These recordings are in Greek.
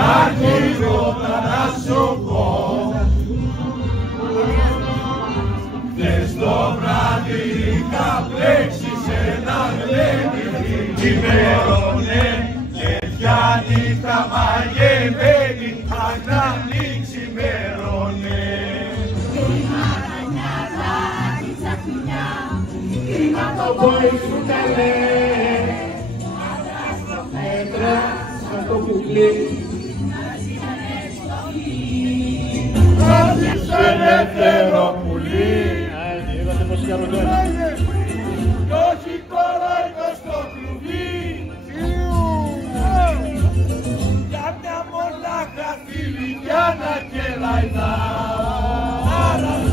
Κάτι ρώτα να σου πω. Δες το βράδυ είχα πλέξει σ' ένα γλένι, ξημερώνε και πια νύχτα μαγεμένη, αγνάμνη ξημερώνε. Κρυμαρανιάτα τη τσακμινιά, κρίμα το πόδι σου καλέ, μέτρα σαν το κουκλί. Βάζεις ελεύθερο πουλί, κι όχι κορόιδο στο κλουβί, για μια μονάχα φιλικιάνα και λαϊδάρα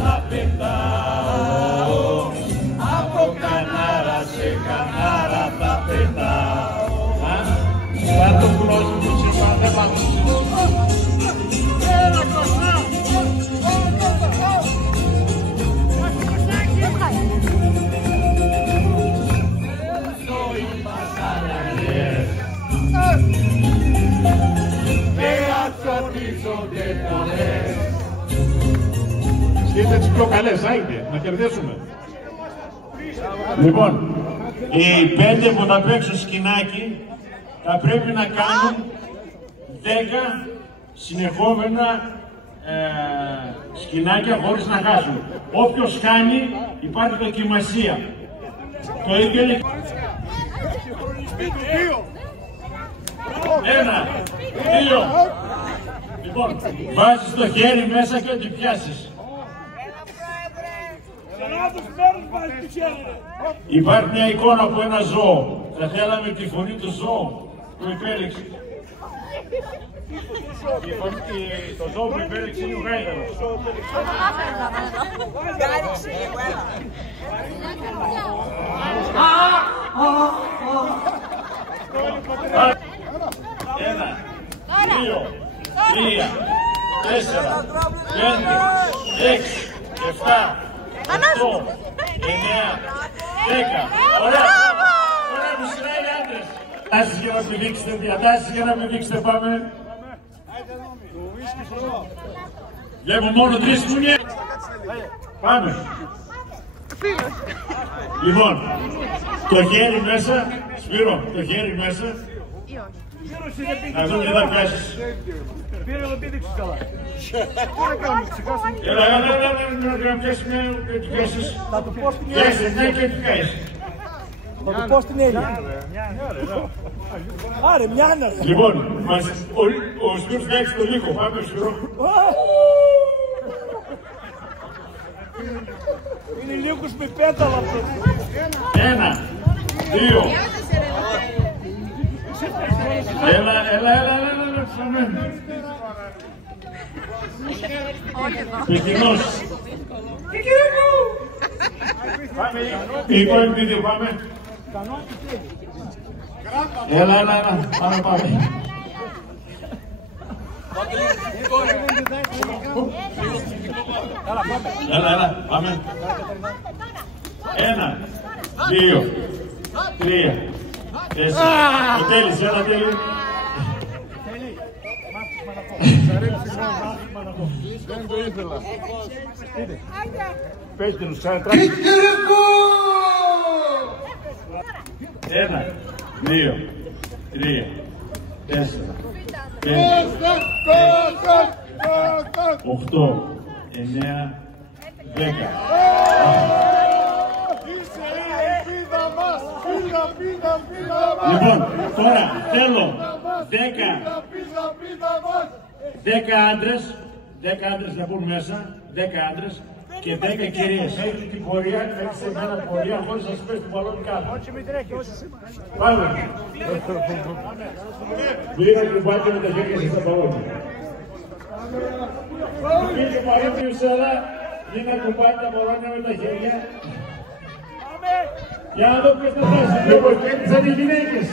θα πετάω, από κανάρα σε κανάρα θα πετάω. Πάρ' το κουλός μου, δεν πάμε. Σκέφτε τις πιο καλές, άιντε, να κερδίσουμε. Λοιπόν, οι 5 που θα παίξουν σκηνάκι θα πρέπει να κάνουν 10 συνεχόμενα σκηνάκια χωρίς να χάσουν. Όποιος χάνει υπάρχει δοκιμασία. Το ίδιο είναι... 1, 2. Λοιπόν, βάζεις το χέρι μέσα και ό,τι πιάσεις. Υπάρχει μια εικόνα από ένα ζώο. Θα θέλαμε τη φωνή του ζώου που υπέλεξε. Το ζώο που υπέλεξε είναι ο γάιδαρος. Ένα, 2, 3, 4, 5, 6, 7, 8, 9, 10. Ωραία! Ωραία, μου συνάει άντρες. Διατάσεις για να πηδήξετε, διατάσεις για να πηδήξετε, πάμε. Βλέπω μόνο 3 μουνιές. Πάμε. Λοιπόν, το χέρι μέσα, Σπύρο, το χέρι μέσα. Να δούμε τι θα πιάσεις. Πήρε να πήδηξες καλά. Έλα, να πιάσεις μια, και τι πιάσεις. Θα του πω στην Πιάσεις, ναι, και τι κάνεις. Θα του πω στην Έλληνα. Άρε, μια άννα. Λοιπόν, ο Σπύρος φτιάξει το λύκο, πάμε Σπύρο. Είναι λύκος με πέταλα αυτό. 1, 2. Έλα, ψαμέν. Πετεινός. Πάμε, ηχό επίδιο, πάμε. Έλα, πάμε. Έλα, πάμε. 1, 2, 3, 4. Ο Τέλης, έλα Τέλη. Δεν το ήθελα. Πέστε τους ξανατράξει. 1, 2, 3, 4, 5, 8, 9, 10. Λοιπόν, τώρα θέλω 10 άντρες, 10 άντρες να μπουν μέσα, 10 άντρες και 10 κυρίες. Έχεις την πορεία, έχεις εμένα πορεία χωρίς να σου πες την μπαλόνι κάτω. Πάμε. Λίγα κουμπάκια με τα χέρια σας στα μπαλόνι. Πήγε παρόμοιο σέρα, λίγα κουμπάκια τα μπαλόνια με τα χέρια. Για να δω ποιος θα φτάσει. Λοιπόν, και τις αντιγυναίκες.